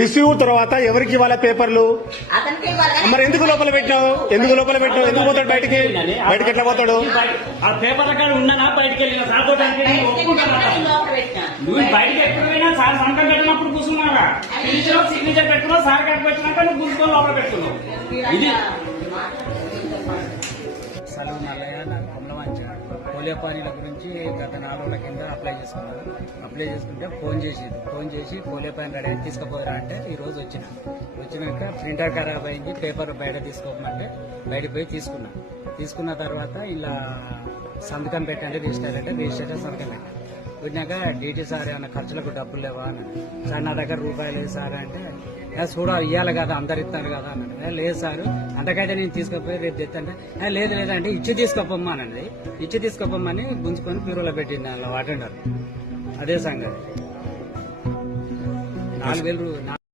Receive తర్వాత ఎవరికి ఇవ్వాలి పేపర్లు? మరి ఎందుకు లోపల పెట్టినావు? ఎందుకు పోతాడు బయటికి ఎట్లా పోతాడు? ఆ పేపర్ అక్కడ ఉన్నానా బయటకి వెళ్ళిన రాబోటానికి నువ్వు బయటకి ఎప్పుడు పోయినా సార్ సంతకం పెట్టినప్పుడు కూర్చున్నావా? సిగ్నేచర్ పెట్టుకున్నావు, సార్ కట్టి పెట్టినాక నువ్వు కూర్చుకొని లోపల పెట్టుకున్నావు. ఇది సెలవు నల్లయ్య నాకు కొమ్మలమంచ పోలియో పానీల గురించి గత 4 రోజుల కింద అప్లై చేసుకుంటే ఫోన్ చేసి పోలియో పానీ రెడీ తీసుకుపోయారా అంటే ఈ రోజు వచ్చినాక ప్రింటర్ ఖరాబ్ అయింది, పేపర్ బయట తీసుకోమంటే బయటకు పోయి తీసుకున్న తర్వాత ఇలా సంతకం పెట్టండి రిజిస్టర్ సంతకం పెట్టండి. వచ్చినాక డీటీ సార్ ఏమన్నా ఖర్చులకు డబ్బులు లేవా అన్నాడు. సార్ నా దగ్గర రూపాయలు లేదు సార్ అంటే చూడ ఇవ్వాలి కదా అందరు ఇస్తారు కదా అన్నాడు. లేదు సార్ అంతకైతే నేను తీసుకుపోయి రేపు తెత్తంటే లేదంటే ఇచ్చి తీసుకోపోమ్మనండి. ఇచ్చి తీసుకోపోమ్మని గుంజుకొని బ్యూరోలో పెట్టింది అలా అటెండర్. అదే సంగతి 4000